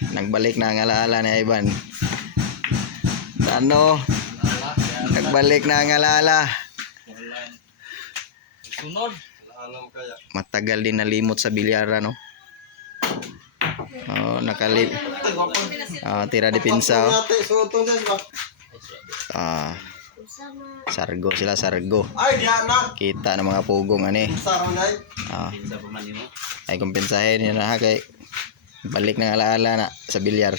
Nagbalik na ang alaala ni Ivan. Ano? Nagbalik na ang alaala. Sunod. Matagal din nalimot sa bilyara, no? Oh, tira depensa. Ah. Sargo sila, sargo. Kita ng mga pugong ani. Ah. Ay kumpensahin yun na ha kay balik ng alaala na sa bilyar.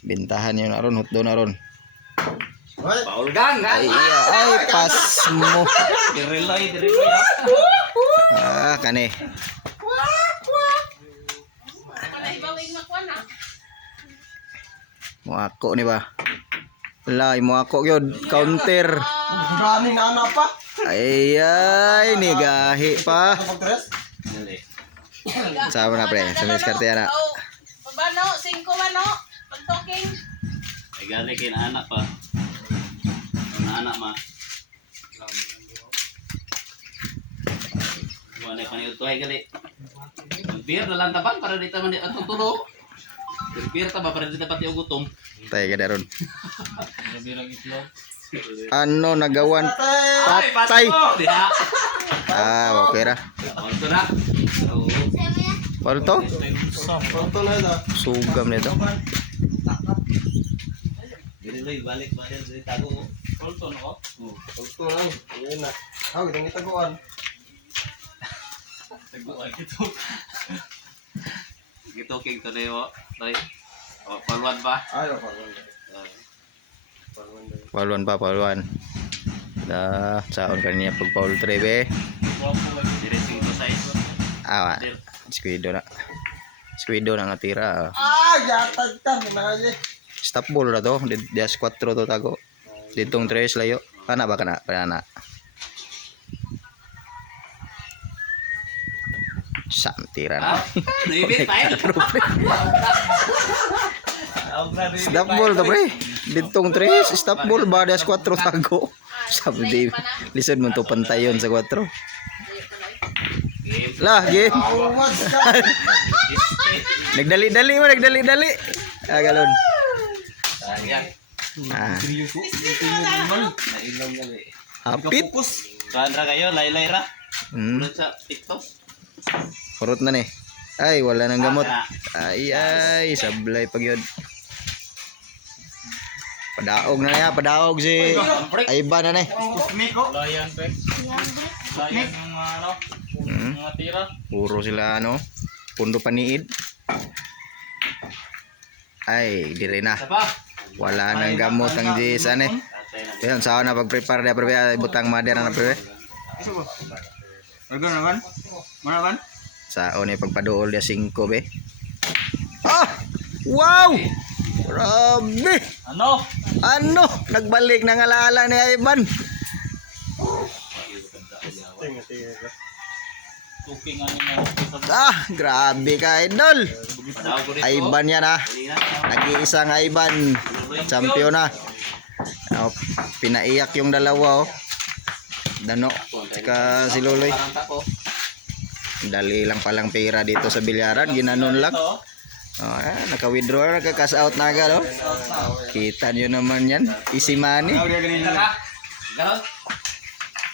Bintahan yun na ron, hutdo na ron. Paul gang. Ay, pas mo. Direloy. Ah, kani. Muako ni ba? Lay, muako yun. Counter. Running na anak pa. Ay, ni gahi pa. Sama na pre, sa miskarte yan na. Babano, 5 mano. Pagtoking. Ay gali kin anak pa. Anak ma. Wala pa ni utoy gali. Beer na lang taban para dito man atong tulo. Beer ta ba para dito pati og gutom. Tay kada ron. Birang itlog. Ano nagawan? Patay. Ah, okay ra. Ito na. Palto? Sugam nito. Direloy balik sa tago mo. Kolton ko. Ito lang. Ayan na. Itong itaguan. Taguan ito. Gito king to yo. Toy. Paluan ba? Ayaw pa. Pauluan. Saon kaniya pag Paul Trebe. Diretso ito size. Ah, squido na natira. Yatag ka. Minakali. Stop ball na to. Dias 4 to tago. Ditong 3 layo. Kana ba kana? Kana. Sam tira na. Naibit tayo. Stop ball to pre. Ditong 3 stop ball ba dias 4 tago. Sabi di lisod mo to pantayon sa 4. Lah, game. Nagdali. Ah, galon. Ah, Nainom gali. hapit. Sandra kayo, laylay ra. Hmm, Sa TikTok. kurot na ni. Ay, wala nang gamot. Ay, sablay pag yun. Padaog si Ivan na ni. Layan pe. Layan yung ano, mga tira. Puro sila pundo paniid. Ay, dire na. Sapa. Wala nang gamot ang Jason eh. Ayun, saan na pag-prepare dia prepare butang mader na prepare. Manaban? Sao ni pagpaduol dia 5 be. Ah! Wow! Grabe! Ano? Nagbalik ng alaala ni Ivan. Tuking ano mo. Ah, grabe ka idol. Ivan yan ah. Nag-iisang Ivan. Champion na. Pinaiyak yung dalawa oh. Dano. Saka si Luloy. Dali lang palang pera dito sa bilyaran. Ginanon lang. Naka-withdraw, naka-cash out na agad oh. Kita nyo naman yan. Easy money. Ganon.